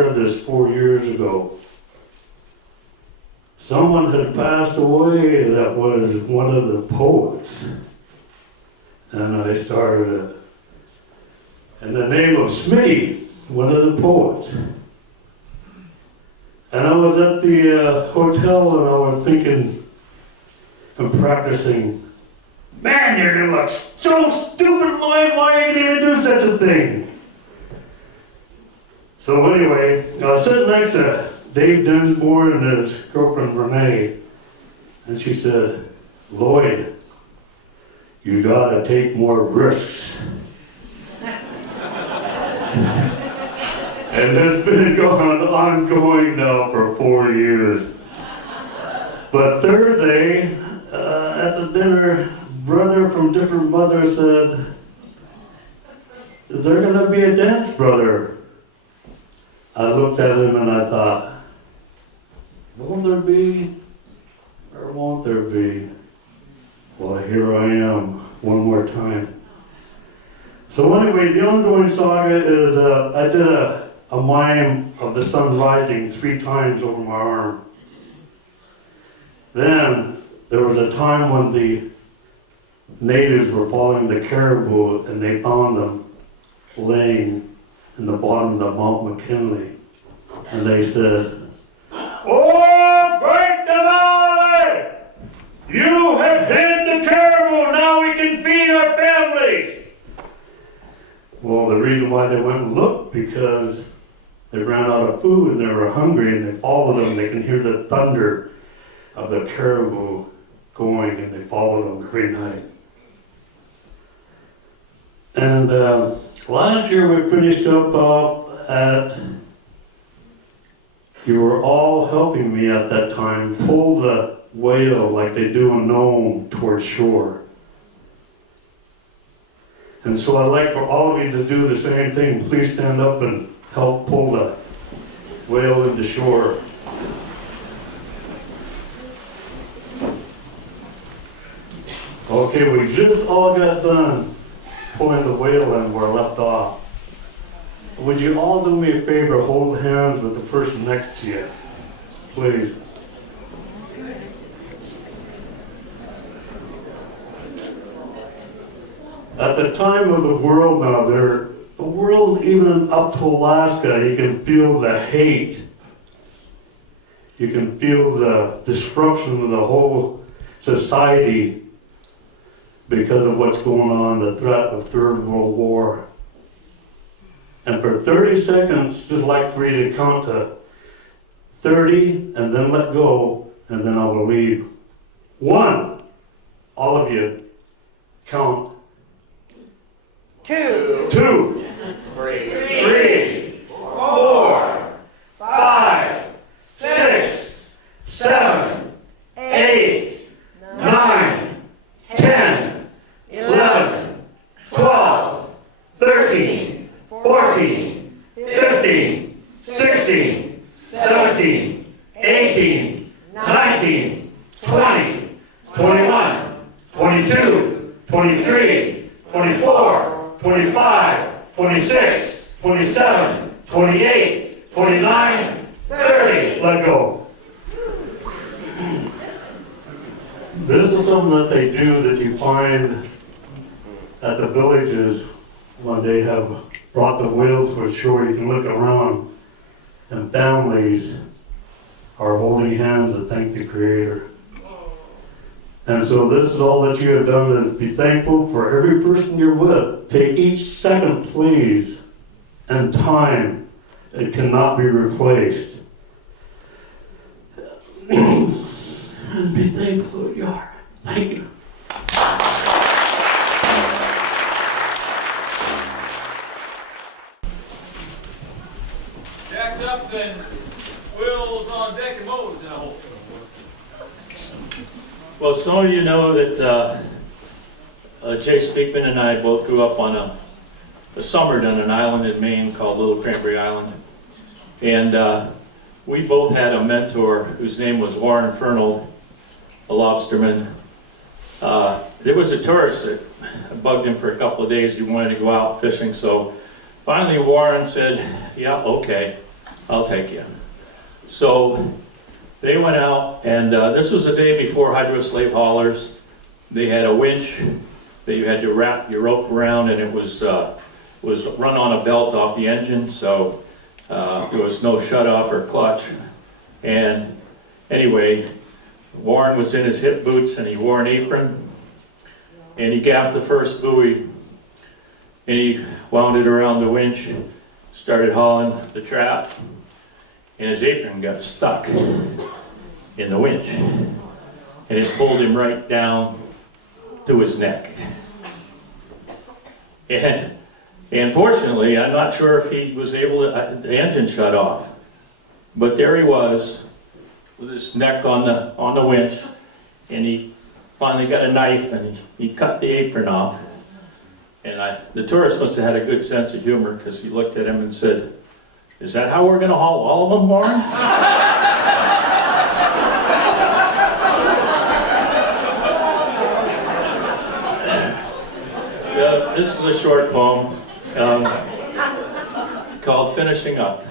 started this 4 years ago. Someone had passed away that was one of the poets. And I started it. In the name of Smitty, one of the poets. And I was at the hotel and I was thinking and practicing, man, you're gonna look so stupid, Lloyd, why are you gonna do such a thing? So anyway, I was sitting next to Dave Dinsmore and his girlfriend Renee, and she said, Lloyd, you gotta take more risks. And it's been going ongoing now for 4 years. But Thursday, at the dinner, brother from different mother said, is there gonna be a dance, brother? I looked at him and I thought, will there be or won't there be? Well, here I am, one more time. So anyway, the ongoing saga is I did a mime of the sun rising 3 times over my arm. Then there was a time when the natives were following the caribou and they found them laying in the bottom of the Mount McKinley. And they said, oh, great Denali! You have hid the caribou, now we can feed our families! Well, the reason why they went and looked, because they ran out of food and they were hungry and they followed them. They can hear the thunder of the caribou going and they followed them every night. And last year we finished up at, you were all helping me at that time, pull the whale like they do in Nome towards shore. And so I'd like for all of you to do the same thing. Please stand up and help pull the whale into shore. Okay, we just all got done pulling the whale in where I left off. Would you all do me a favor, hold hands with the person next to you, please? At the time of the world now, the world, even up to Alaska, you can feel the hate. You can feel the destruction of the whole society because of what's going on, the threat of Third World War. And for 30 seconds, just like for you to count to 30 and then let go, and then I will leave. 1, all of you, count. 2, 2, 3, 4, 5, 6, 7, 8, 9, 10, 11, 12, 13, 14, 15, 16, 17, 18, 19, 20, 21, 22, 23, 24, 25, 26, 27, 28, 29, 30. Let go. This is something that they do that you find at the villages when they have brought the whales to shore. You can look around and families are holding hands to thank the Creator. And so this is all that you have done, is be thankful for every person you're with. Take each second, please, and time. It cannot be replaced. And be thankful that you are. Thank you. Jack's up and Will's on deck and Moe's in a hole. Well, some of you know that Jay Speakman and I both grew up on a summer on an island in Maine called Little Cranberry Island. And we both had a mentor whose name was Warren Fernald, a lobsterman. There was a tourist that bugged him for a couple of days. He wanted to go out fishing, so finally Warren said, yeah, okay, I'll take you. So they went out, and this was the day before hydro-slave haulers. They had a winch that you had to wrap your rope around, and it was run on a belt off the engine, so there was no shut-off or clutch. And anyway, Warren was in his hip boots, and he wore an apron, and he gaffed the first buoy, and he wound it around the winch, started hauling the trap, and his apron got stuck in the winch, and it pulled him right down to his neck. And fortunately, I'm not sure if he was able to, the engine shut off, but there he was with his neck on the winch, and he finally got a knife and he cut the apron off. And the tourist must have had a good sense of humor, because he looked at him and said, "Is that how we're going to haul all of them, Warren?" This is a short poem called Finishing Up.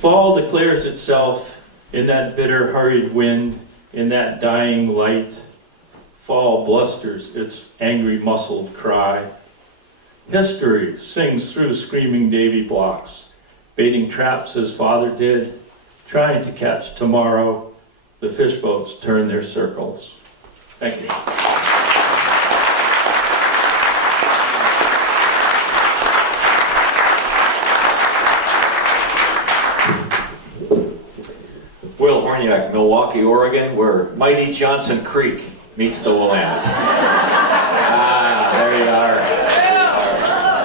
Fall declares itself in that bitter, hurried wind, in that dying light. Fall blusters its angry, muscled cry. History sings through screaming Davy blocks, baiting traps as father did, trying to catch tomorrow. The fish boats turn their circles. Thank you. Will Hornyak, Milwaukee, Oregon, where mighty Johnson Creek meets the Willamette. There you are.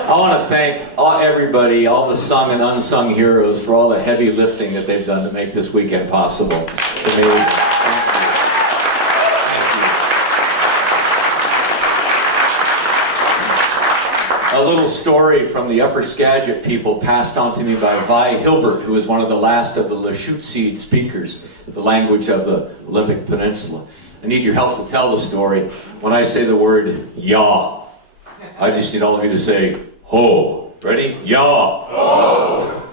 I want to thank everybody, all the sung and unsung heroes, for all the heavy lifting that they've done to make this weekend possible for me. A little story from the Upper Skagit people passed on to me by Vi Hilbert, who is one of the last of the Lushootseed speakers, the language of the Olympic Peninsula. I need your help to tell the story. When I say the word yaw, I just need all of you to say ho. Ready? Yaw. Ho.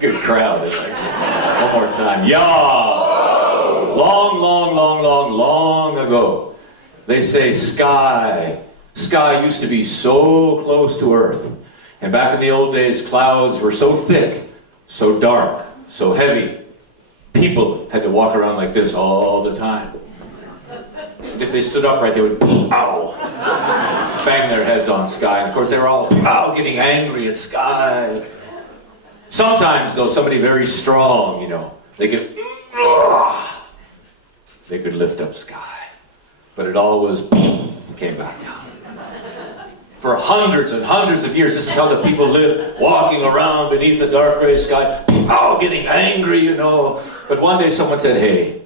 Good crowd. One more time. Yaw. Ho. Long ago, they say sky. Sky used to be so close to Earth. And back in the old days, clouds were so thick, so dark, so heavy. People had to walk around like this all the time. And if they stood upright, they would pow, bang their heads on sky. And of course, they were all pow, getting angry at sky. Sometimes, though, somebody very strong, they could lift up sky. But it always came back down. For hundreds and hundreds of years, this is how the people lived, walking around beneath the dark gray sky, getting angry, But one day someone said, hey,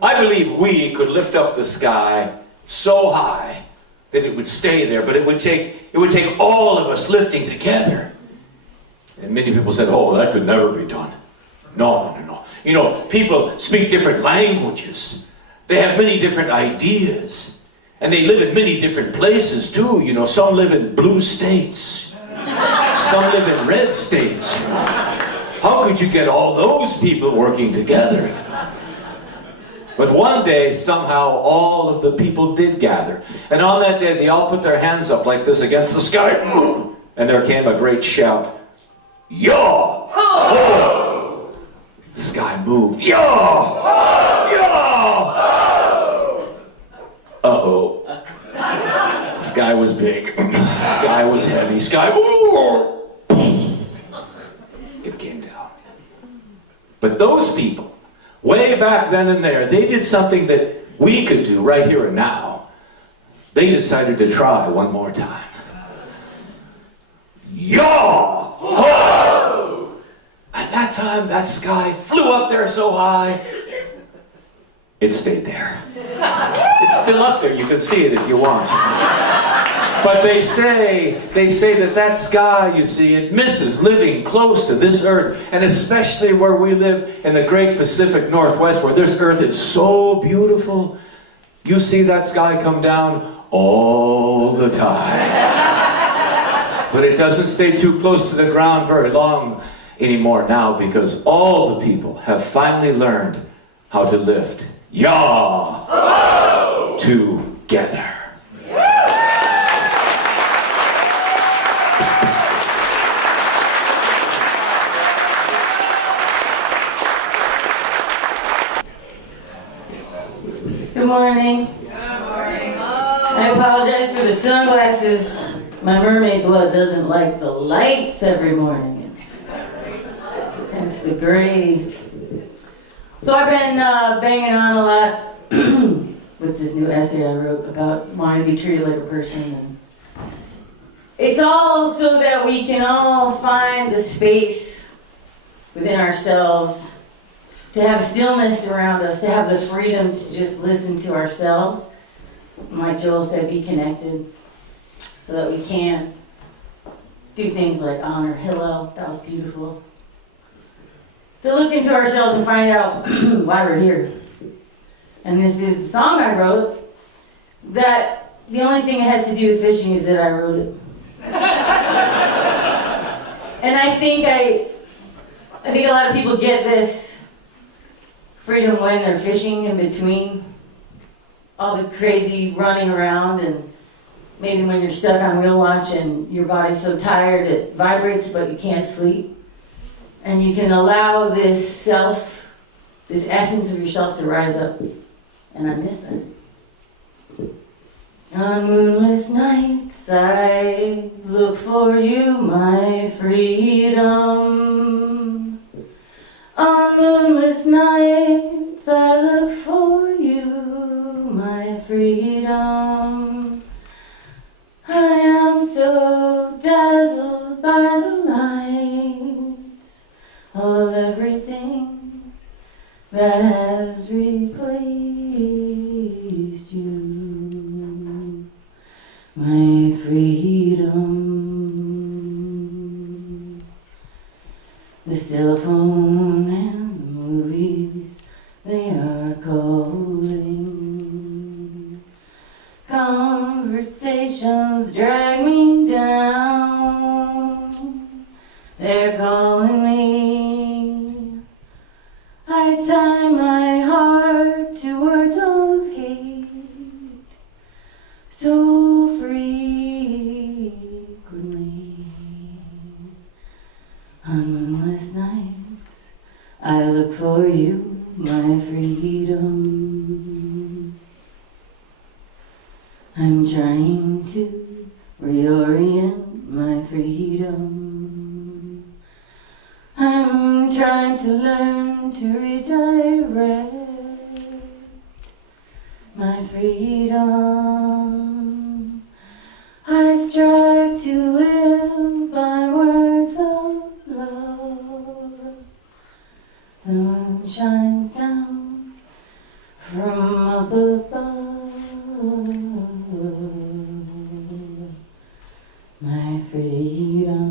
I believe we could lift up the sky so high that it would stay there, but it would take all of us lifting together. And many people said, oh, that could never be done. No. People speak different languages. They have many different ideas. And they live in many different places too, Some live in blue states. Some live in red states, How could you get all those people working together, But one day, somehow, all of the people did gather. And on that day, they all put their hands up like this against the sky. And there came a great shout. Yaw! Ho! The sky moved. Yaw! Yaw! Uh-oh. Sky was big. Sky was heavy. It came down. But those people, way back then and there, they did something that we could do right here and now. They decided to try one more time. Yaw! Ho! At that time, that sky flew up there so high, it stayed there. It's still up there. You can see it if you want. But they say that sky, you see, it misses living close to this earth, and especially where we live in the great Pacific Northwest, where this earth is so beautiful. You see that sky come down all the time. But it doesn't stay too close to the ground very long. anymore now because all the people have finally learned how to lift Yah together. Good morning. I apologize for the sunglasses. My mermaid blood doesn't like the lights every morning. Hence the gray. So I've been banging on a lot with this new essay I wrote about wanting to be treated like a person. And it's all so that we can all find the space within ourselves to have stillness around us, to have the freedom to just listen to ourselves. And like Joel said, be connected so that we can do things like honor Hillel. That was beautiful. To look into ourselves and find out why we're here. And this is the song I wrote that the only thing it has to do with fishing is that I wrote it. And I think a lot of people get this freedom when they're fishing in between all the crazy running around, and maybe when you're stuck on wheel watch and your body's so tired it vibrates but you can't sleep. And you can allow this essence of yourself to rise up. And I miss that. On moonless nights I look for you, my freedom. On moonless nights I look for you, my freedom. I am so dazzled by the lights of everything that has replaced you, my freedom. The cell phone and the movies, they are calling. Conversations drag me down. They're calling me. I tie my heart to words of hate so frequently. On moonless nights I look for you, my freedom. I'm trying to reorient my freedom. I'm trying to learn to redirect my freedom. I strive to live by words of love. The moon shines down from up above, my freedom.